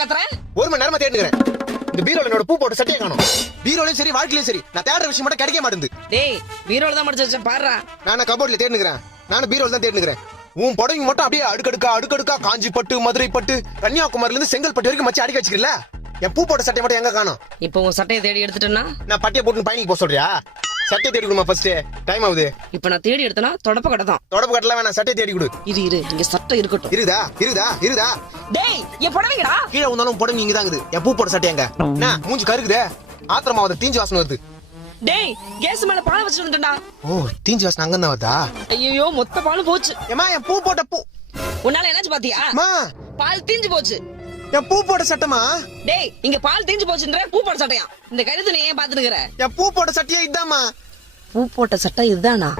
கத்துற? 1 மணி நேரமா தேடுறேன். இந்த பீரோல என்னோட பூ போட்ட சட்டையை காணோம். பீரோலயும் சரி வாழ்க்கையிலும் சரி நான் தேடுற விஷயம் மட்டும் கிடைக்க மாட்டேங்குது. டேய் பீரோல தான் மடிச்சு வச்சேன் பாருடா. நான் கபோர்ட்ல தேடுறேன். நானும் பீரோல தான் தேடுறேன். உன் புடவை மட்டும் அப்படியே அடுக்கடுக்கா காஞ்சி பட்டு, மதுரை பட்டு, கன்னியாகுமரியில இருந்து செங்கல்பட்டு வரைக்கும் மச்சி அடிக்க வச்சிருக்கல. என் பூ போட்ட சட்டை மட்டும் எங்க காணோம்? இப்போ உன் சட்டையை தேடி எடுத்துட்டேன்னா நான் பட்டியை போட்டு பயணிக்கு போக சொல்றியா? சட்டையை தேடி கொடுமா ஃபர்ஸ்ட். டைம் ஆகுது. இப்ப நான் தேடி எடுத்தனா தொடப்ப கடை தான். தொடப்பு கட்டல வேணாம், சட்டையை தேடி கொடு. இரு இங்க சட்டை இருக்கட்டும். இருதா. டேய் என் புடவைங்கடா. கீழே வந்தாலும் புடவை இங்க தான் இருக்குது. என் பூ போட்ட சட்டை எங்க? என்ன மூஞ்சி கருக்குதே? ஆத்திரமா வந்து தீஞ்சு வாசனை வருது. டேய் கேஸ் மேல பால் வச்சிட்டு வந்துட்டேன்டா. ஓ தீஞ்சு வாசனை அங்க தான் வருதா? ஐயோ மொத்த பாலும் போச்சு. ஏமா என் பூ போட்ட பூ. உன்னால என்னாச்சு பாத்தியா? அம்மா பால் தீஞ்சு போச்சு. என் பூ போட்ட சட்டமா? டேய் இங்க பால் தீஞ்சு போச்சுன்ற பூ போட்ட சட்டையா? இந்த கருத்து நீ ஏன் பாத்துட்டு இருக்கற? என் பூ போட்ட சட்டையே இதாமா. பூ போட்ட சட்டை இதுதானா?